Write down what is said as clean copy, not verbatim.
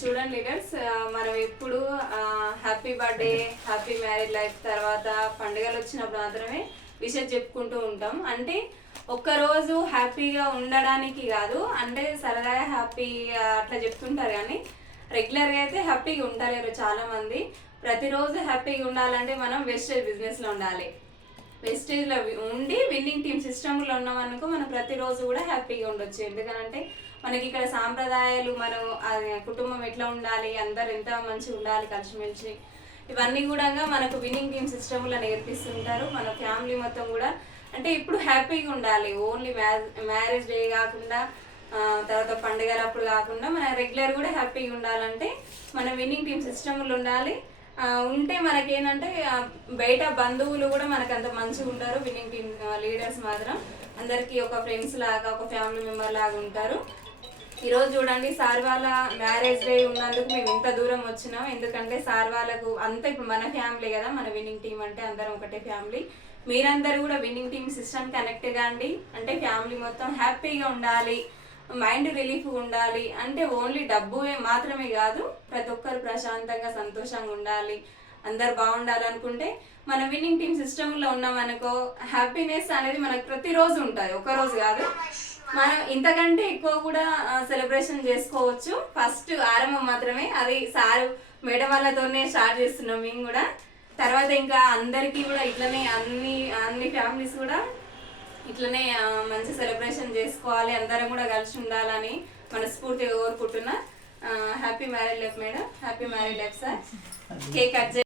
చూడండి లీడర్స్, మనం ఎప్పుడు happy birthday, happy marriage life తర్వాత పండుగలు వచ్చినప్పుడు మాత్రమే విషెస్ చెప్పుకుంటూ ఉంటాం. అంటే ఒక్కరోజు హ్యాపీగా ఉండడానికి కాదు, అంటే సరదాగా హ్యాపీగా అట్లా చెప్తుంటారు. కానీ రెగ్యులర్గా అయితే హ్యాపీగా ఉండలేరు చాలామంది. ప్రతిరోజు హ్యాపీగా ఉండాలంటే మనం వెస్టేజ్ బిజినెస్లో ఉండాలి. వెస్టేజ్లో ఉండి విన్నింగ్ టీమ్ సిస్టంలో ఉన్నామనుకో మనం ప్రతిరోజు కూడా హ్యాపీగా ఉండొచ్చు. ఎందుకనంటే మనకి ఇక్కడ సాంప్రదాయాలు, మనం కుటుంబం ఎట్లా ఉండాలి, అందరు ఎంత మంచిగా ఉండాలి కలిసిమెలిసి, ఇవన్నీ కూడా మనకు విన్నింగ్ టీమ్ సిస్టంలో నేర్పిస్తుంటారు. మన ఫ్యామిలీ మొత్తం కూడా అంటే ఇప్పుడు హ్యాపీగా ఉండాలి. ఓన్లీ మ్యారేజ్ డే కాకుండా తర్వాత పండుగలప్పుడు కాకుండా మన రెగ్యులర్ కూడా హ్యాపీగా ఉండాలంటే మన విన్నింగ్ టీమ్ సిస్టంలో ఉండాలి. ఉంటే మనకేంటంటే బయట బంధువులు కూడా మనకు అంత మంచిగా ఉంటారు. విన్నింగ్ టీమ్ లీడర్స్ మాత్రం అందరికీ ఒక ఫ్రెండ్స్ లాగా, ఒక ఫ్యామిలీ మెంబర్ లాగా ఉంటారు. ఈరోజు చూడండి, సార్ వాళ్ళ మ్యారేజ్ డే ఉన్నందుకు మేము ఇంత దూరం వచ్చినాం. ఎందుకంటే సార్ వాళ్ళకు అంతా ఇప్పుడు మన ఫ్యామిలీ కదా, మన విన్నింగ్ టీం అంటే అందరం ఒకటే ఫ్యామిలీ. మీరందరూ కూడా విన్నింగ్ టీమ్ సిస్టమ్ కనెక్ట్ కాండి. అంటే ఫ్యామిలీ మొత్తం హ్యాపీగా ఉండాలి, మైండ్ రిలీఫ్ ఉండాలి. అంటే ఓన్లీ డబ్బు మాత్రమే కాదు, ప్రతి ఒక్కరు ప్రశాంతంగా సంతోషంగా ఉండాలి, అందరు బాగుండాలి అనుకుంటే మన విన్నింగ్ టీమ్ సిస్టంలో ఉన్నామనుకో హ్యాపీనెస్ అనేది మనకు ప్రతిరోజు ఉంటుంది, ఒక్కరోజు కాదు. మనం ఇంతకంటే ఎక్కువ కూడా సెలబ్రేషన్ చేసుకోవచ్చు. ఫస్ట్ ఆరంభం మాత్రమే, అది సారు మేడం వాళ్ళతోనే స్టార్ట్ చేస్తున్నాం మేము కూడా. తర్వాత ఇంకా అందరికీ కూడా ఇట్లనే అన్ని ఫ్యామిలీస్ కూడా ఇట్లనే మంచి సెలబ్రేషన్ చేసుకోవాలి, అందరం కూడా కలిసి ఉండాలని మనస్ఫూర్తిగా కోరుకుంటున్నా. Happy marriage life madam, happy marriage life sir. Cake cut